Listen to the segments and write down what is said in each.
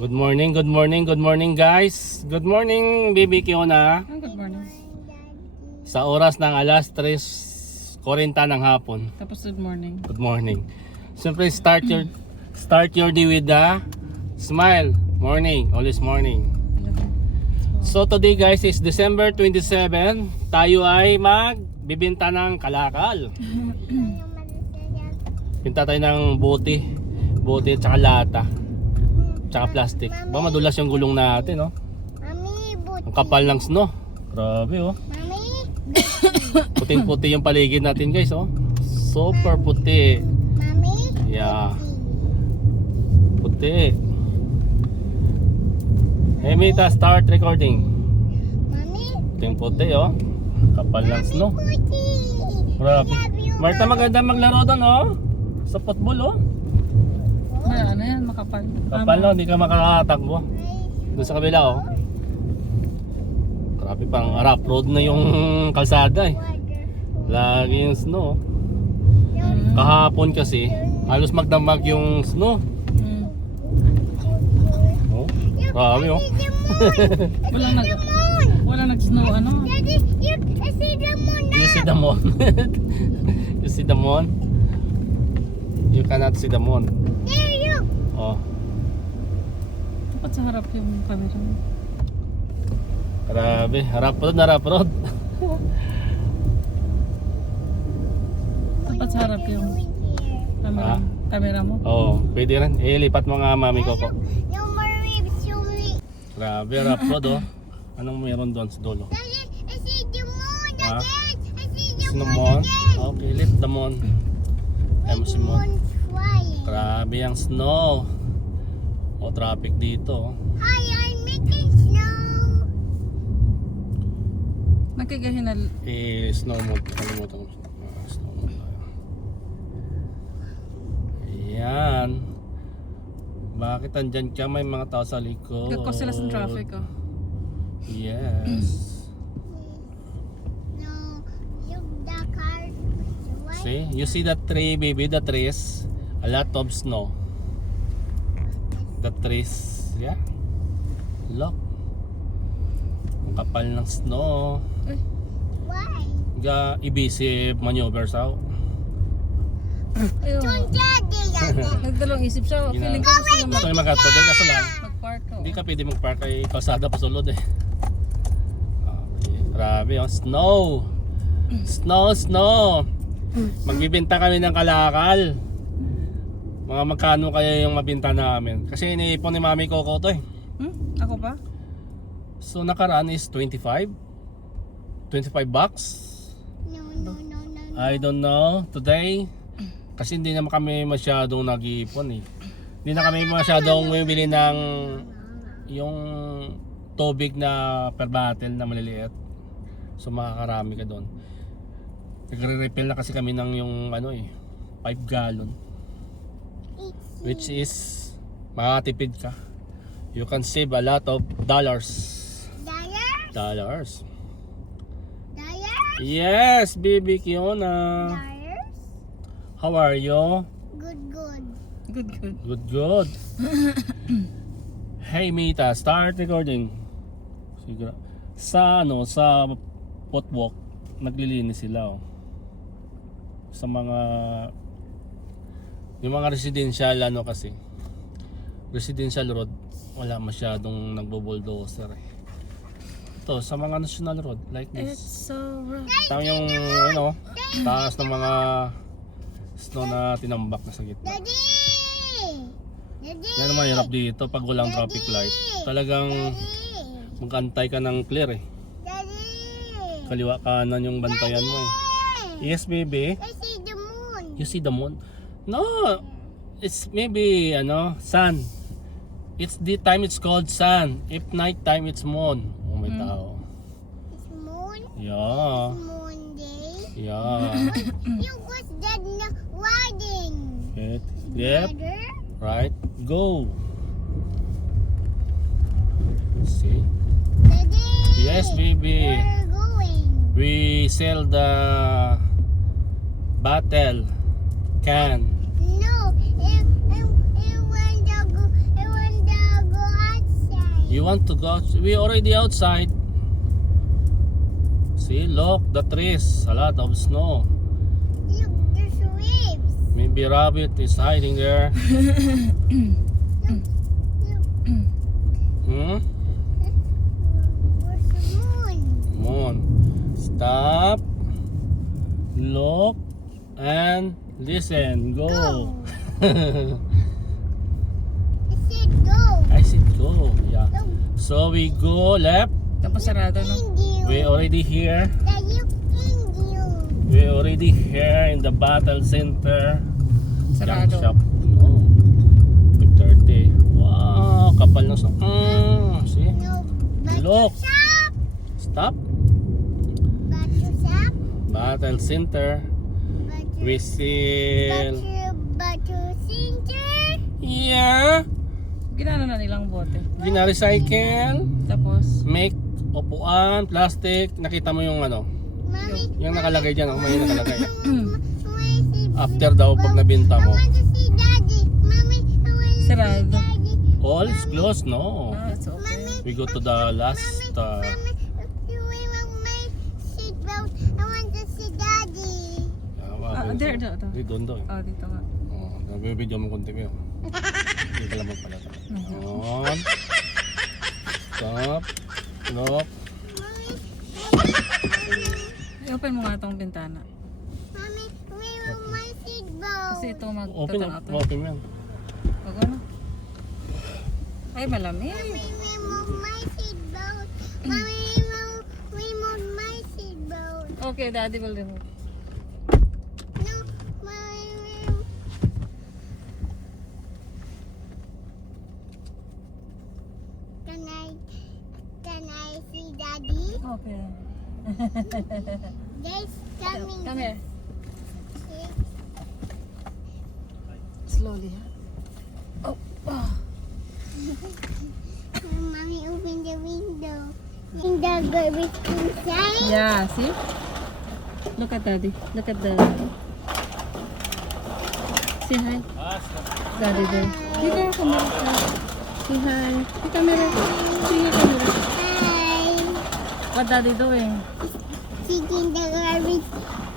Good morning, good morning, good morning guys. Good morning, Baby Kiona. Good morning. Sa oras ng alas 3:40 ng hapon. Tapos good morning. Good morning. Siyempre start your day with the smile. Morning, always morning. So today guys is December 27. Tayo ay magbibinta ng kalakal. Binta tayo ng bote at saka lata. Tsaka plastic. Ba madulas yung gulong natin, no? Mami, buti. Ang kapal ng snow. Grabe, oh. Mami, Puting-puti yung paligid natin, guys, oh. Super puti. mami. Yeah. Puti. Hey, Mita, start recording. Mami, Puting-puti, oh. Kapal ng snow. buti. Grabe. Marta, maganda maglaro doon, oh. Sa football, oh. Ano yan, makapal. Kapal, no? Hindi ka makakatakbo. Doon sa kabila, oh. Grabe, parang rough road na yung kalsada, eh. Lagi yung snow. Kahapon kasi, halos magdamag yung snow. Oh, grabe, oh. Wala nag-snow, ano? Daddy, you see the moon now. You see the moon? You see the moon? You cannot see the moon. There you. Oh, Dapat sa harap yung camera mo. grabe. Harap road. Dapat sa harap yung camera, Ah? camera mo. Oh, pwede rin. Lipat mo nga mami ko po. No more ribs, you me. Grabe, harap road, oh. Anong meron doon sa dulo? Daddy, I see the moon Ah? again. I see the Sino moon moon? again. Okay, lift the moon. Ayun si moon. Moon's flying. Grabe ang snow. O, traffic dito, oh. Hi, I'm making snow. Nagkagahinal. Snow mode. Kalimutan ko. Snow mode tayo. Ayan. Bakit andyan ka? May mga tao sa likod. Gagko sila sa traffic, oh. Yes. No, look the car. Why? See? You see that tree, baby? The trees. A lot of snow. The trees. Yeah. Look. Ang kapal ng snow. Why? Evasive maneuvers out. Ayun. Don't daddy, daddy. Nagdalawang isip siya. Gina- Feeling ko gusto niya Ito yung magkato din kaso lang. mag-park. Oh. Hindi ka pwede mag-park kay kalsada pa sulod, eh. Okay. Grabe, oh. Snow. Snow. Magbibenta kami ng kalakal. Mga magkano kaya yung mabinta namin? Kasi iniipon ni Mami Coco to, eh. Ako pa? So nakaraan is 25 bucks. No. I don't know. Today, kasi hindi naman kami masyadong nag-iipon, eh. Hindi na kami masyadong bumibili ng yung tubig na per bottle na maliliit. So makakarami ka doon. Nagre-refill na kasi kami ng yung 5 gallon. Which is makakatipid ka. You can save a lot of dollars. Dyers? Yes, baby Kiona. Dyers? How are you? Good. Good. Hey Mita, start recording. Siguro. Sa potwalk, naglilinis sila, oh. Sa yung mga residential kasi. Residential road, wala masyadong nagbo-bulldozer, eh. Ito sa mga national road like It's this. so rough. Tama yung taas ng mga snow na tinambak na sa gitna. Daddy! Yan naman hirap dito pag walang traffic light. Talagang magkantay ka ng clear, eh. Daddy! Kaliwa kanan yung bantayan mo, eh. Yes, baby. I see the moon. You see the moon? No, it's maybe sun. It's daytime, it's called sun. If night time, it's moon. Oh, may tao. It's moon. Yeah. Moon day. Yeah. You was dead na riding. Yep. Brother? Right. Go. See? Daddy! Yes, baby. We're going. We sell the bottle can. No, it went to go You want to go? We already outside. See, look, the trees, a lot of snow. Look, there's waves. Maybe rabbit is hiding there. Look. Hmm? Where's the moon? Moon. Stop. Look and listen. Go. It said go. I said go. Yeah. Look, So we go left. Tapos sarado, no? Indio. We already here. That you Indio. We already here in the battle center. Junk Sarado. shop. No. 30. Wow, kapal na sa. See? No, but Look. shop. Stop. But shop. Battle center. But We still. but center. Yeah. Ginano na nilang bote. Gina-recycle. Tapos, Make upuan, plastic. Nakita mo yung ano? Mommy, Yung nakalagay dyan. May nakalagay. I After daw pag nabenta mo. want to see daddy. Mommy, I want to see Sarado. daddy. All is closed? No. it's okay. We go to the last. Mommy, do we want my seatbelt? I want to see daddy. There. Di doon doon. Oh, dito nga. Oh, nag-video mo konti ko. Hindi ka lamang pala. On. Stop. Look. Mommy, I-open mo nga itong bintana. mommy, we want my seatbelt. Kasi ito Open magtatang up. ato. Open mo yan. Wag ano? Ay, malamig. Mommy, we want my seatbelt. Mommy, we want my seatbelt. Okay, daddy will remove. No, mommy, can I see daddy? Okay. There's coming. Come here. Slowly, ha? Mommy, open the window. In the garbage inside. Yeah, see? Look at daddy. Look at the... Say hi. Daddy there. Dito, camera. Say hi. Hey, camera. Say hi, camera. Hi. What daddy doing? Taking the garbage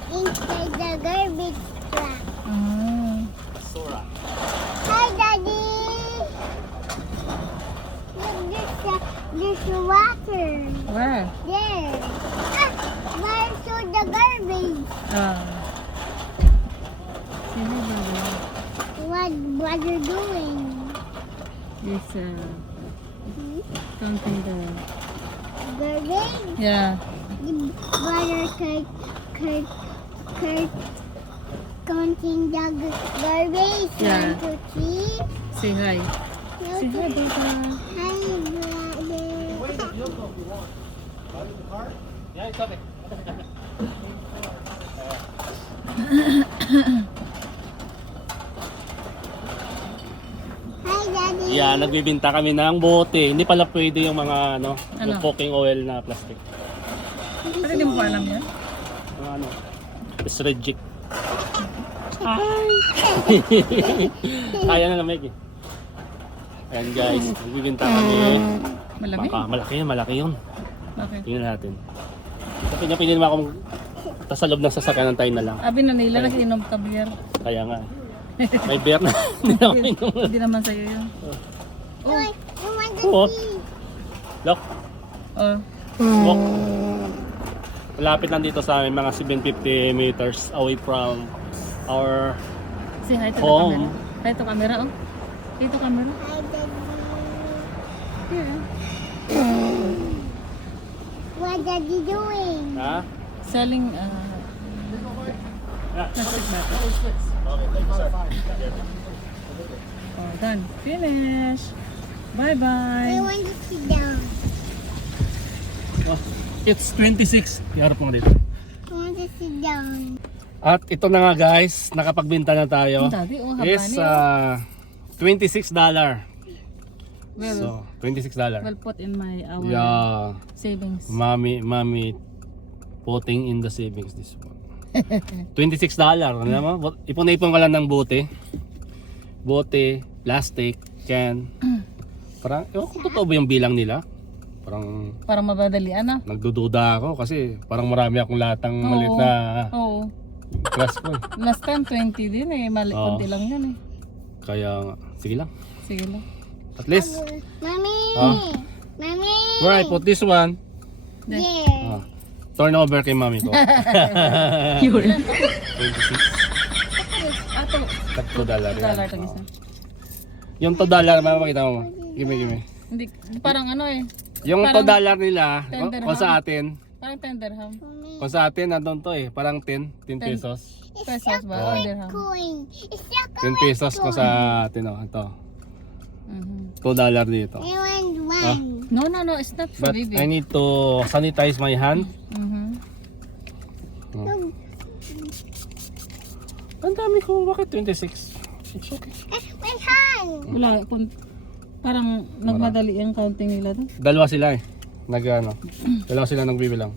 inside the garbage truck. Ah. Hi, Daddy. Look, there's water. Where? There. Ah, where's all the garbage? Ah. Say hi, daddy. What are you doing? Yes, counting the... Garbage? Yeah. The water counting the garbage. Yeah. 1, 2, 3. Say hi. No, Say hi, Baba. Hi, brother. Yeah, it's okay. Hi, Daddy. Yeah, nagbibinta kami ng bote. Hindi pala pwede yung mga ano, yung Ano? cooking oil na plastic. Pero hindi mo pa alam yan? Mga ano, is reject. Ay! Kaya na lamig eh. Ayan guys, nagbibinta kami. Malamig? Baka malaki yun. Okay. Tingnan natin. Kasi pinili mo akong sa loob ng sasakyan tayo na lang. Abi na nila, nag-inom ka beer. Kaya nga. May beer na. Hindi na ako inom. Hindi naman sa'yo yun. I want to Oh. see. Look. Oh. Look. Malapit lang dito sa amin, mga 750 meters away from our Say hi to the home. camera. Hi to camera, oh. Hi to camera. Hi, Daddy. Here. What Daddy doing? Ha? Selling, Yeah. plastic bottle. Okay, thank you sir. Oh, done. Finish. I Bye-bye. want to sit down. Oh, it's 26. Iharap mo dito. I want to sit down. At ito na nga guys, nakapagbenta na tayo. Ang daddy, oh, Is habani, $26. Well, So, $26. well put in my our Yeah. savings. Mommy putting in the savings this one. $26. Alam mo? Ipon-ipon ka lang ng bote. Bote, plastic, can. Parang, ewan ko totoo ba yung bilang nila? Parang Para mabadalian na. nagdududa ako kasi parang marami akong latang Oo. maliit na Oo. class ko. Last time 20 din eh. Mali, Oo. konti lang yan eh. Kaya, sige lang. Sige lang. At least, Mommy. Ah. Mommy. where I put this one, There. turn over kay mami ko. Yun. 26. Ato. $2 yan. Dollar tag isa. Yung $2, mapapakita mo. Gimme. Hindi, parang ano eh. Yung Parang $2 nila, tender o sa atin, Parang 10 dirham. kung sa atin, nandun to eh. Parang 10 pesos. Pesos ba? O dirham. Coin. It's a 10 pesos kung sa atin, oh. Ito. Mhm. $2 dito. I want one. No, it's not for But baby. I need to sanitize my hand. Mhm. Ang dami ko, bakit 26? It's okay. My hand. Wala, parang nagmadali yung counting nila doon. Dalawa sila eh. Dalawa sila nagbibilang.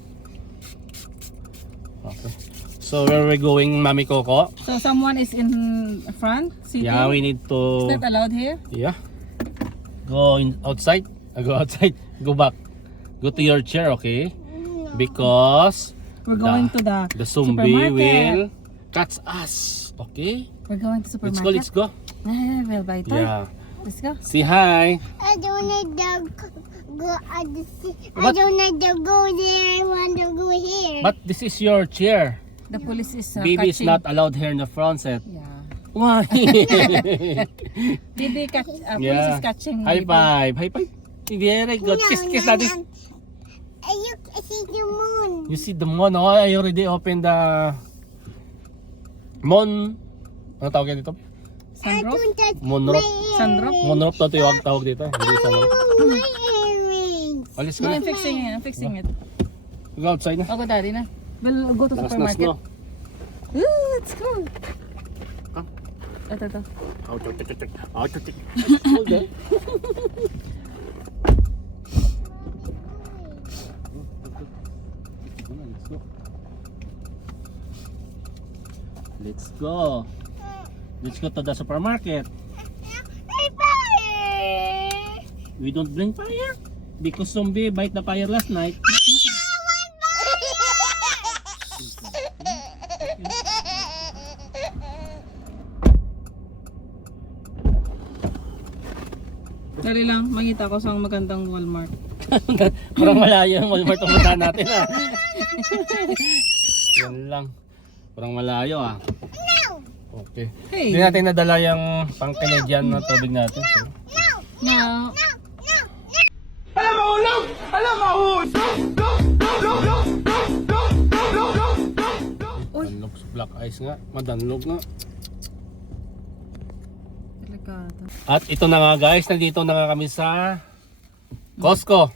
Okay. So where we going, Mami Coco? So someone is in front, sitting. Yeah, we need Is to... that allowed here? Yeah. Go outside. Go outside. Go back. Go to your chair, okay? Because We're going to the zombie supermarket. will catch us. Okay? We're going to Let's supermarket. go. We'll buy toy. Yeah. Let's go. Say hi. I don't need to go at the I What? don't need to go there. I want to go here. But this is your chair. The police is Baby is catching. not allowed here in the front set. Yeah. Why? Baby catch, police Yeah. is catching. High baby. five. High five. Very good. Kiss natin. You see the moon. You see the moon. Oh, I already opened the moon. Ano tawag yan dito? I Sunroof? don't touch Moonroof. my Sunroof? Moonroof to tawag dito. Hindi I sunroof. want my earrings. Alis No, ka na. I'm fixing it. I'm fixing it. Go outside na. Okay, daddy na. We'll go to Nas supermarket. no. Ooh, let's go. Ah. Ito. Hold on. Let's go. Let's go to the supermarket. Hey, fire! We don't bring fire because zombie bite the fire last night. Dali lang, mangita ko sa magandang Walmart. Parang malayo yung Walmart ang puntahan natin ah. Yan lang. Parang malayo ah. Okay. Hey. Hindi natin nadala yung pang-Canadian na tubig natin. So. No. Uy. Danlog sa black ice nga. Madanlog nga. Delikado. At ito na nga guys, nandito na nga kami sa Costco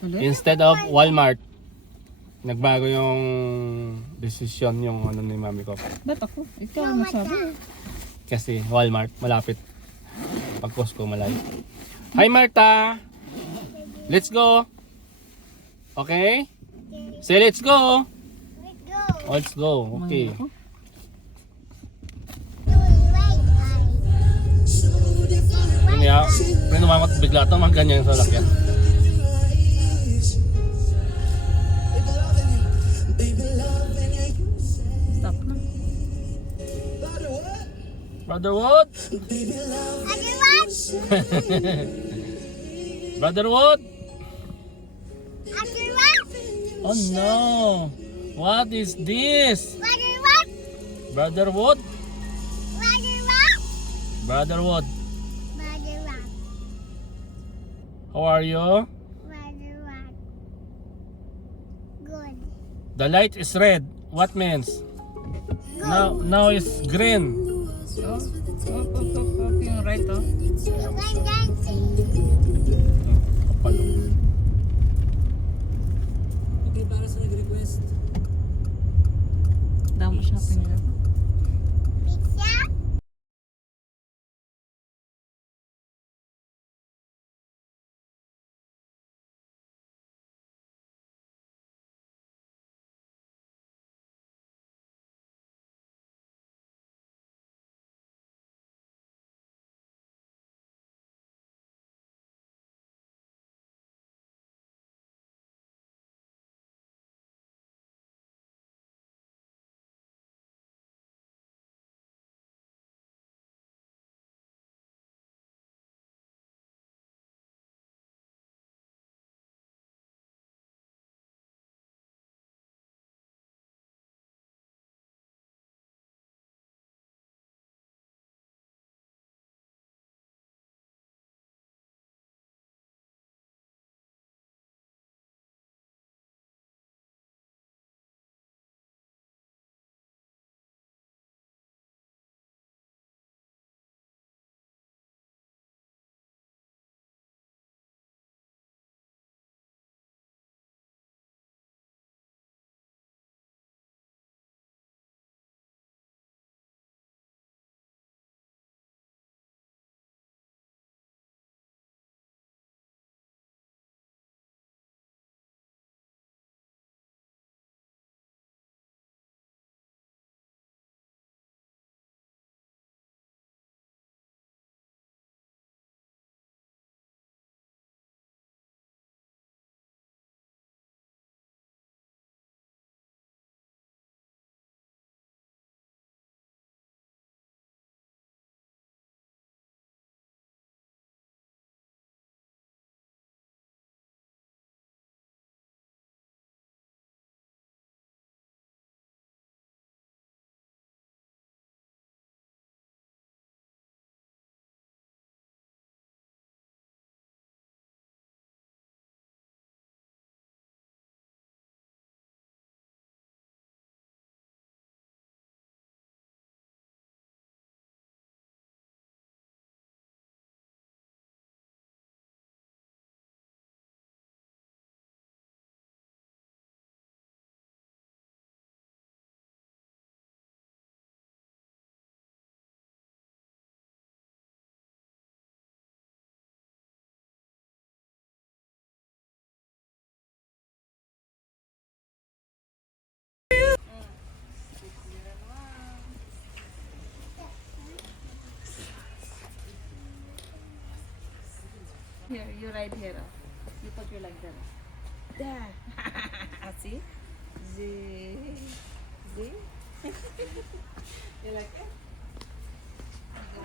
Ulit? instead of Walmart. Nagbago yung decision yung ano ni mami ko. Ba't ako? Ikaw ang nagsabi. Kasi Walmart malapit. Pag Costco malayo. Hi Marta! Let's go! Okay? Say let's go! Let's go. Let's go. Okay. Ako. Yun ya. May numamat bigla ito. Mga ganyan sa lakyan. Stop na. Brother Wood! Other one. Brother Wood! Other one. Oh no! What is this? Other one. Brother Wood? Other one. Brother Wood, Other one. how are you? Other one. Good. The light is red. What means? Now it's green. Up. Yung right, oh. You can dancing. Kapal. Damo shopping nila. Here, you ride here. You put your leg there. There. See? See? See? You like it?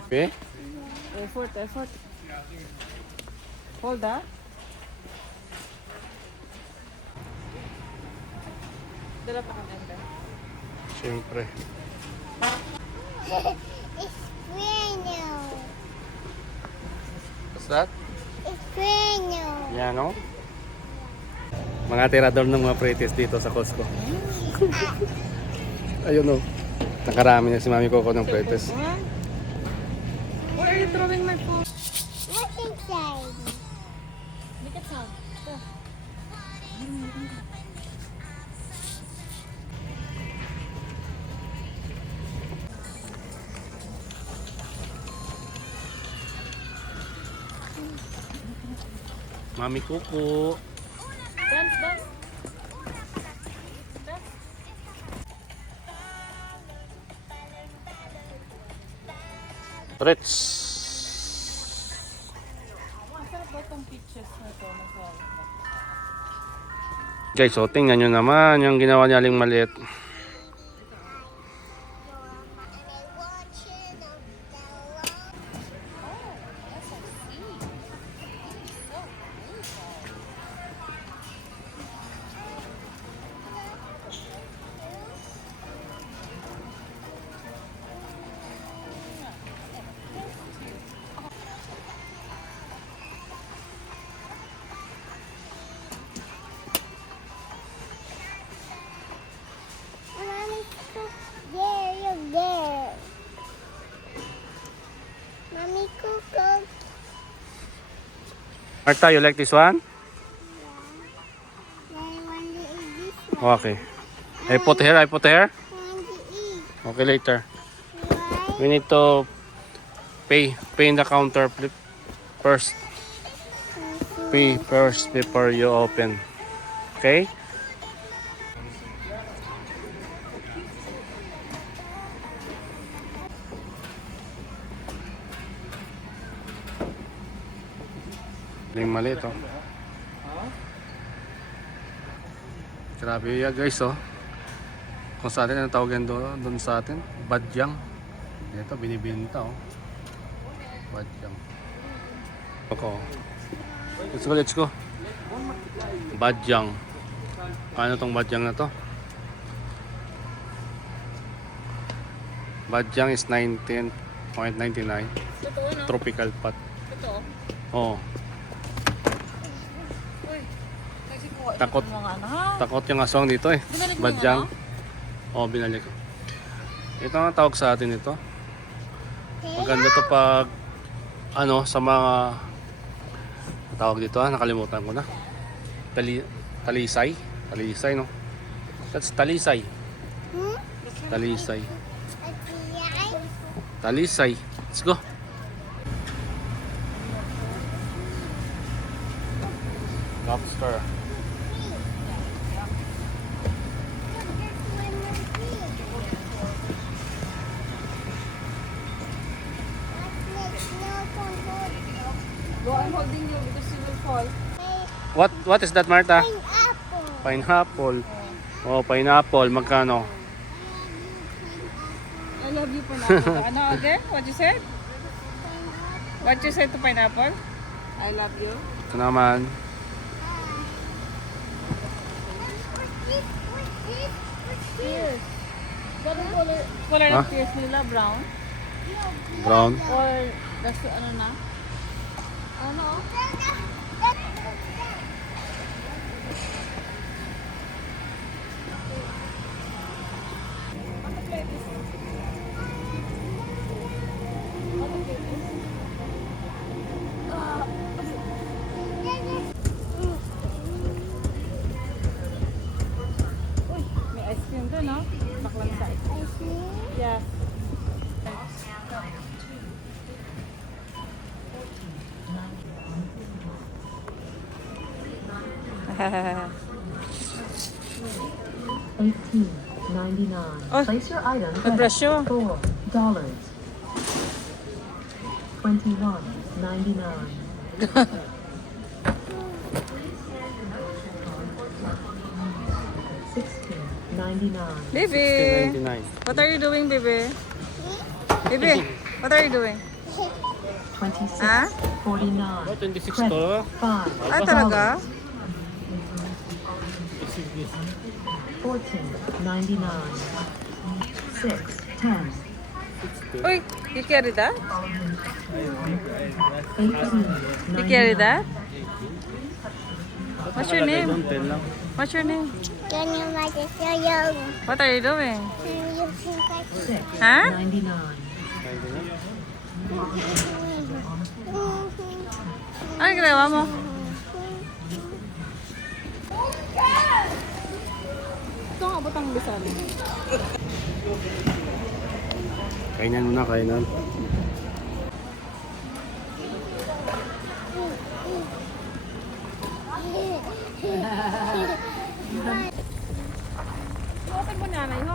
Okay? Effort, effort. Hold that. Dala pa kang enda. Siyempre. It's Reno. What's that? It's Reno. Yan, no? Mga tirador ng mga pretties dito sa Costco. Ayun, no? Nakarami na si Mami Coco ng pretties. Why are you throwing my food? What's inside? Make it sound. Go. Mami Coco. Dance, dance. Rich. Masarap ba itong peaches na ito? Guys, so tingnan nyo naman yung ginawa niya aling maliit. Mommy, cook. There, you're there. Mommy, cook. Martha, you like this one? I want to eat this one. Okay. I put here, I put here. I want to eat. Okay, later. Why? We need to pay in the counter first. Pay first before you open. Okay? Yung mali ito. Grabe yan guys, oh. Kung sa atin, ang tawagan doon sa atin, badyang. Ito, binibinta, oh. Badyang. Ako. Let's go, let's go. Badyang. Paano tong badyang na to? Badyang is 19.99. Totoo, no? Tropical pot. Totoo. Oh, Uy. Kasi po, Takot. mga ano, ha? takot yung aswang dito eh. Binalik mo yung Badyang. ano? Oh, binalik ko. Ito ang tawag sa atin ito. Maganda to pag ano sa mga tawag dito, nakalimutan ko na. Talisay. Talisay, no? That's talisay. Hmm? Talisay. At Talisay. Let's go. Lobster. Go, I'm holding you because you will fall. What is that, Martha? Pineapple. Pineapple. Oh, pineapple. Magkano? I love you, pineapple. Ano again? What you said? What you said to pineapple? I love you. Ito naman. Tears. Ganun color Ha? ng tears nila, brown? Brown. Or, that's ano na? Ano? May ice cream doon, no? Baklang sa ice cream. Yeah. $18.99. Oh, Place your item nag-brush at yun. $4. $21.99. Baby, 16.99. what are you doing, baby? Baby, what are you doing? 26, Ah? 49. Oh, 26 to. 5, Ah, talaga? 14.99. 6, 10, Uy, you carry that? 18, You carry that? What's your Nakalagay name? doon, 10 lang. What's your name? Can you make it so young? What are you doing? Can you think like 6, Huh? 99. Ano ginagawa mo? Ito nga, butang bisan. Kainan muna, kainan. Open mo nanay, ho.